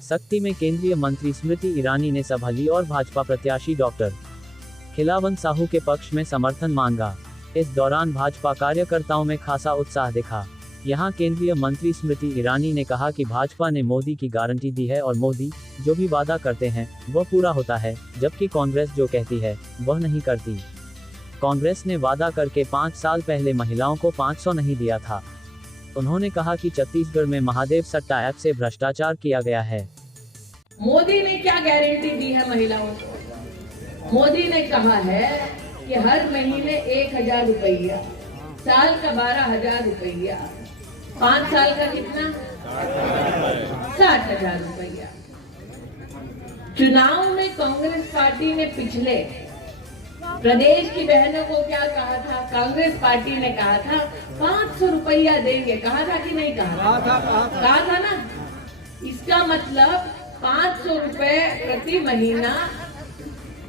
सख्ती में केंद्रीय मंत्री स्मृति ईरानी ने सभा ली और भाजपा प्रत्याशी डॉक्टर खिलावन साहू के पक्ष में समर्थन मांगा। इस दौरान भाजपा कार्यकर्ताओं में खासा उत्साह दिखा। यहां केंद्रीय मंत्री स्मृति ईरानी ने कहा कि भाजपा ने मोदी की गारंटी दी है और मोदी जो भी वादा करते हैं वह पूरा होता है, जबकि कांग्रेस जो कहती है वह नहीं करती। कांग्रेस ने वादा करके 5 साल पहले महिलाओं को 500 नहीं दिया था। उन्होंने कहा कि छत्तीसगढ़ में महादेव सट्टा ऐप से भ्रष्टाचार किया गया है। मोदी ने क्या गारंटी दी है महिलाओं को? मोदी ने कहा है कि हर महीने 1000 रुपया, साल का 12,000 रुपया, 5 साल का कितना? 60,000 रुपया। चुनाव में कांग्रेस पार्टी ने पिछले प्रदेश की बहनों को क्या कहा था? कांग्रेस पार्टी ने कहा था 500 रुपया देंगे। कहा था कि नहीं कहा? कहा था ना। इसका मतलब 500 रुपए प्रति महीना,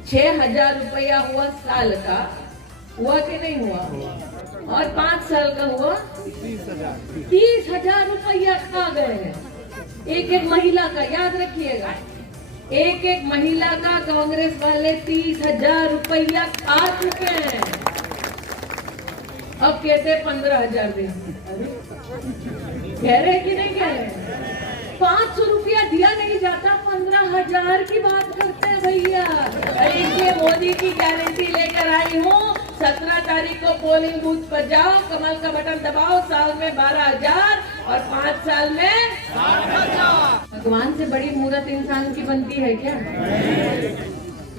6,000 रुपया हुआ साल का, हुआ कि नहीं हुआ? और 5 साल का हुआ 30,000 रुपया खा गए हैं एक एक महिला का। याद रखिएगा, एक एक महिला का कांग्रेस वाले 30,000 रुपया खा चुके हैं। अब कहते 15,000 देंगे। कह रहे कि नहीं कह रहे? 500 रुपया दिया नहीं जाता, 15,000 की बात करते हैं भैया। इसलिए मोदी की गारंटी लेकर आई हूँ। 17 तारीख को पोलिंग बूथ पर जाओ, कमल का बटन दबाओ, साल में 12,000 और 5 साल में 60,000। भगवान से बड़ी मूर्त इंसान की बनती है क्या?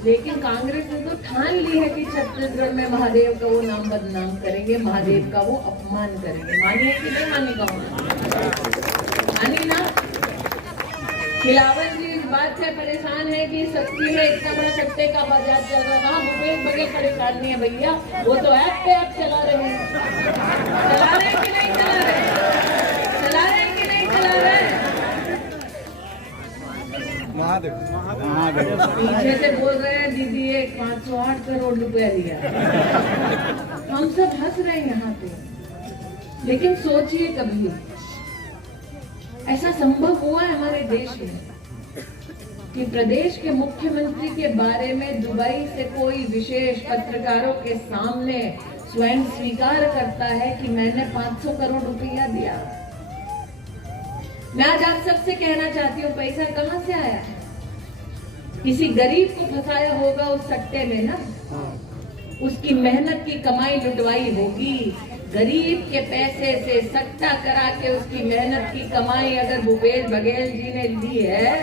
लेकिन कांग्रेस ने तो ठान ली है कि छत्तीसगढ़ में महादेव का वो नाम बदनाम करेंगे, महादेव का वो अपमान करेंगे। मानिए कि नहीं मानी? मानी ना? खिलावन जी इस बात से परेशान है कि सत्ती में इतना बड़ा सट्टे का बाजार चल रहा है। भूपेश बगैर परेशान नहीं है भैया, वो तो ऐप पे ऐप चला रहे हैं। चला रहे कि नहीं चला रहे? चला रहे कि नहीं चला रहे? पीछे से बोल रहे हैं दीदी एक 508 करोड़ रुपया दिया। हम सब हंस रहे हैं यहाँ पे, लेकिन सोचिए कभी ऐसा संभव हुआ है हमारे देश में कि प्रदेश के मुख्यमंत्री के बारे में दुबई से कोई विशेष पत्रकारों के सामने स्वयं स्वीकार करता है कि मैंने 500 करोड़ रुपया दिया। मैं आज आप सबसे कहना चाहती हूँ, पैसा कहाँ से आया है? किसी गरीब को फंसाया होगा उस सट्टे में ना, उसकी मेहनत की कमाई लुटवाई होगी। गरीब के पैसे से सट्टा करा के उसकी मेहनत की कमाई अगर भूपेश बघेल जी ने ली है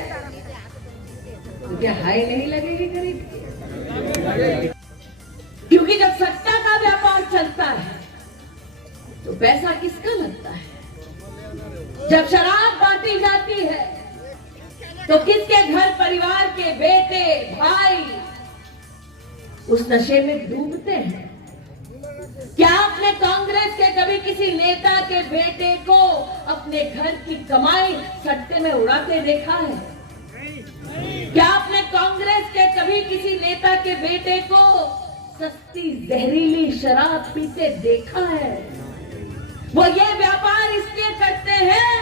तो क्या हाय नहीं लगेगी गरीब की? क्योंकि जब सट्टा का व्यापार चलता है तो पैसा किसका लगता है? जब शराब बांटी जाती है तो किसके घर परिवार के बेटे भाई उस नशे में डूबते हैं? क्या आपने कांग्रेस के कभी किसी नेता के बेटे को अपने घर की कमाई सट्टे में उड़ाते देखा है? क्या आपने कांग्रेस के कभी किसी नेता के बेटे को सस्ती जहरीली शराब पीते देखा है? वो ये व्यापार इसलिए करते हैं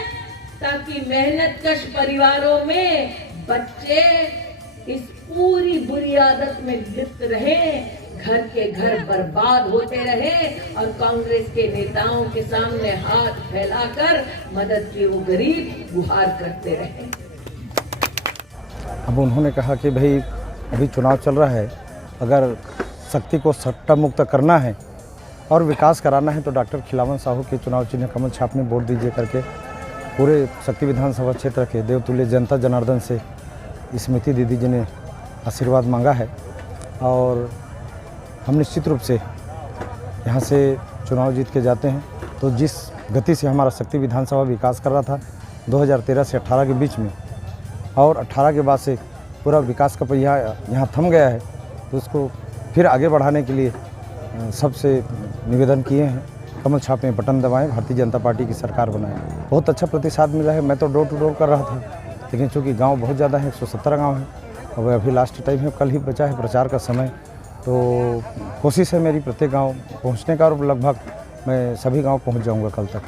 ताकि मेहनतकश परिवारों में बच्चे इस पूरी बुरी आदत में लिप्त रहे, घर के घर बर्बाद होते रहे और कांग्रेस के नेताओं के सामने हाथ फैलाकर मदद की वो गरीब गुहार करते रहे। अब उन्होंने कहा कि भाई अभी चुनाव चल रहा है, अगर शक्ति को सट्टा मुक्त करना है और विकास कराना है तो डॉक्टर खिलावन साहू के चुनाव चिन्ह कमल छाप में वोट दीजिए करके पूरे शक्ति विधानसभा क्षेत्र के देवतुल्य जनता जनार्दन से स्मृति दीदी जी ने आशीर्वाद मांगा है। और हम निश्चित रूप से यहाँ से चुनाव जीत के जाते हैं तो जिस गति से हमारा शक्ति विधानसभा विकास कर रहा था 2013 से 18 के बीच में, और 18 के बाद से पूरा विकास का पहिया यहाँ थम गया है, तो उसको फिर आगे बढ़ाने के लिए सबसे निवेदन किए हैं कमल छाप में बटन दबाएं, भारतीय जनता पार्टी की सरकार बनाएं। बहुत अच्छा प्रतिसाद मिला है। मैं तो डोर टू डोर कर रहा था, लेकिन चूँकि गांव बहुत ज़्यादा है, 117 गांव है, और अभी लास्ट टाइम है, कल ही बचा है प्रचार का समय, तो कोशिश है मेरी प्रत्येक गांव पहुंचने का और लगभग मैं सभी गांव पहुंच जाऊंगा कल तक।